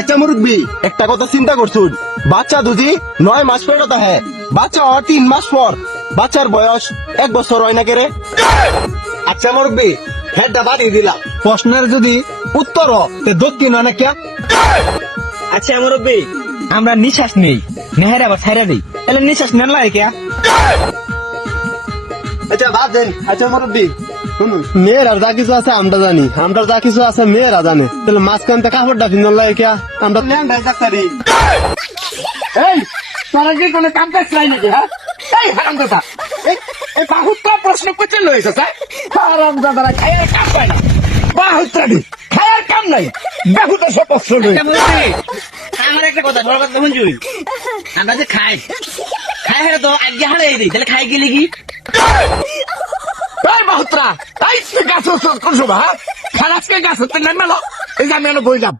আচ্ছা মুরব্বী, একটা কথা চিন্তা করছুন, বাচ্চা দুজি 9 মাস পেটত হ্যাঁ, বাচ্চা হওয়ার 3 মাস পর বাচ্চার বয়স 1 বছর হয় না কেরে? আচ্ছা মুরব্বী, হেডটা বাড়িয়ে দিলাম, প্রশ্নের যদি উত্তর দক্ষিণ হয় না কে? আচ্ছা মুরব্বী, আমরা নিঃশ্বাস নেই, নেহের আবার ছাইরা দিই, তাহলে নিঃশ্বাস নেন লাগে কে? আচ্ছা বাদ দেন। আচ্ছা মুরব্বী শুনুন, মেয়েরা যা কিছু আছে আমরা জানি, আমরা যা কিছু আছে মেয়েরা জানে, তাহলে মাঝখানতে কাপড়টা ভিন্ন লাগে কে? আমরা ল্যান্ডাই ডাক্তারি। এই তোরা কি কোনো কাম কাজ নাই নাকি? হ্যাঁ, এই হারামজাদা, এই বাহুত্রা প্রশ্ন করতে লইছে স্যার। হারামজাদারা খায়ার কাম পায় না, বাহুত্রা দি খায়ার কাম নাই, বাহুটা সব প্রশ্ন লই। আচ্ছা মুরব্বী, আমার একটা কথা বড় কথা শুনছুই, আমরা যে খাই হ্যাঁ তো আগে হারাই দিই, তাহলে খাই গেলে কি? এই বাহুত্রা, এই তুই গাছ করছো বা? খালাসকে গাছ হতে নাই মেলো, এই যে আমি বইলাম।